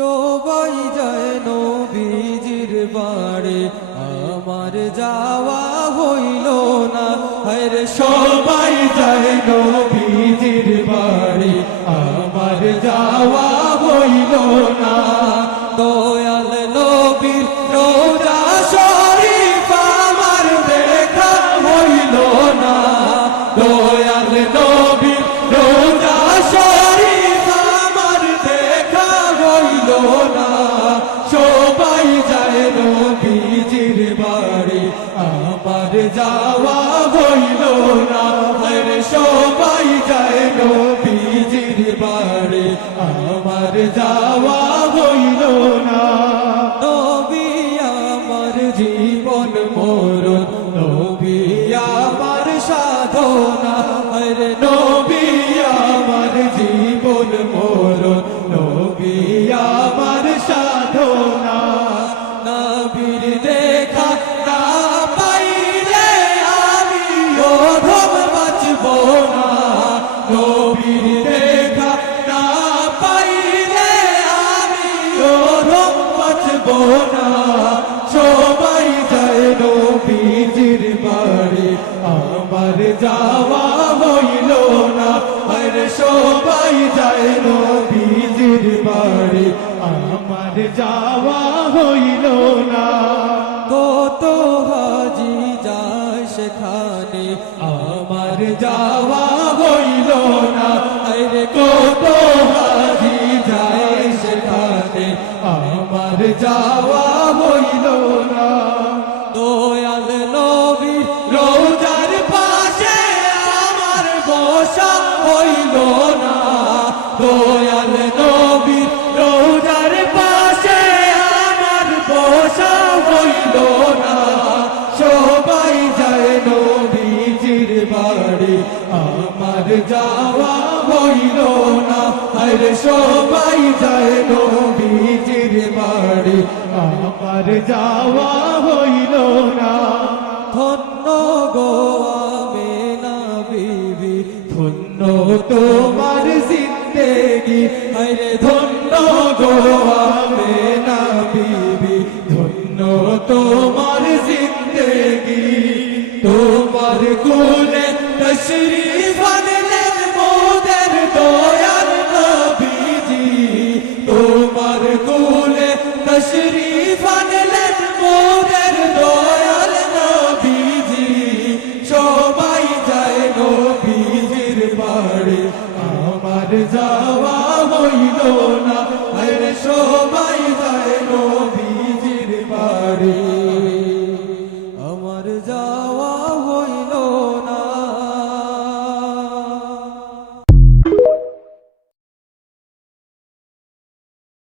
সবাই যায় নবীজির বাড়ি, আমার যাওয়া হইল না। আরে সবাই যায় নবীজির বাড়ি, আমার যাওয়া হইল না। দয়াল নবীর রোজা শরীফ আমার দেখা হইল না। দয়াল নবীর রোজা শরীফ আমার দেখা হইল না। সবাই যায় নবীজির বাড়ি, আমার যাওয়া হইল না। আরে সবাই যায় নবীজির বাড়ি, আমার যাওয়া হইল না। নবী আমার জীবন মরণ, নবী আমার সাধনা, আরে নবী আমার জীবন মরণ, নবী আমার সাধনা। নবীর দেখা না পাইলে আমি অধম বাঁচব না। নবীর দেখা না পাইলে আমি অধম বাঁচব না। সবাই যায় নবীজির বাড়ি, আমার যাওয়া হইল না। আরে সবাই যায় নবীজির বাড়ি, আমার যাওয়া হইল না। কত হাজি যায় সেখানে, আমার যাওয়া হইল না। আরে কত হাজি যায় সেখানে, আমার যাওয়া হইল না। দয়াল নবীর রোজার পাশে আমার বসা হইল না। দয়াল নবীর রোজার পাশে আমার বসা হইল না। সবাই যায় নবীজির বাড়ি, আমার যাওয়া হইল না। আরে সবাই যায় নবীজির বাড়ি, আমার যাওয়া হইল না। ধন্য গো আমেনা বিবি, ধন্য তোমার জিন্দেগি, আরে ধন্য গো আমেনা বিবি, ধন্য তোমার জিন্দেগি। তোমার কোলে তশরিফ আনলেন মোদের দয়াল নবীজি। তোমার কোলে তশরিফ আনলেন মোদের দয়াল নবীজি। সবাই যায় নবীজির বাড়ি, আমার যাওয়া হইল না। আরে সবাই যায় নবীজির বাড়ি,